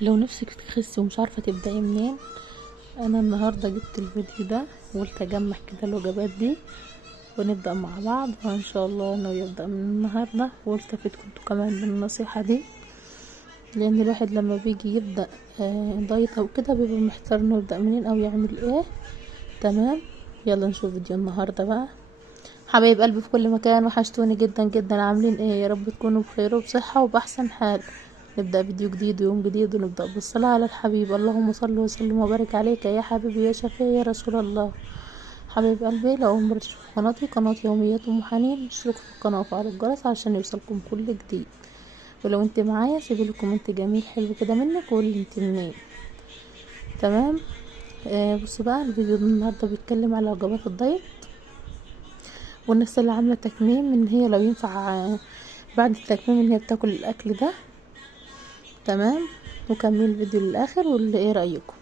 لو نفسك تخسي ومش عارفه تبداي منين، انا النهارده جبت الفيديو ده وقلت اجمع كده الوجبات دي ونبدا مع بعض، وان شاء الله انا يبدا من النهارده. وقلت افيدكم انتوا كمان بالنصيحه دي، لان الواحد لما بيجي يبدا دايت او كده بيبقى محتار انه يبدا منين او يعمل ايه. تمام، يلا نشوف فيديو النهارده بقى. حبايب قلبي في كل مكان، وحشتوني جدا جدا، عاملين ايه؟ يا رب تكونوا بخير وبصحه وباحسن حال. نبدا فيديو جديد ويوم جديد، ونبدا بالصلاه على الحبيب. اللهم صل وسلم وبارك عليك يا حبيبي يا شفيع يا رسول الله. حبايب قلبي، لو اول مره تشوفوا قناه يوميات ام حنين، اشتركوا في القناه وفعلوا الجرس عشان يوصلكم كل جديد. ولو انت معايا سيبيلي كومنت جميل حلو كده منك وقولي انت منين. تمام. بصوا بقى، الفيديو ده النهارده بيتكلم على وجبات الدايت، والناس اللي عامله تكميم ان هي لو ينفع بعد التكميم ان هي بتاكل الاكل ده. تمام، وكمل الفيديو للاخر واللي ايه رايكم.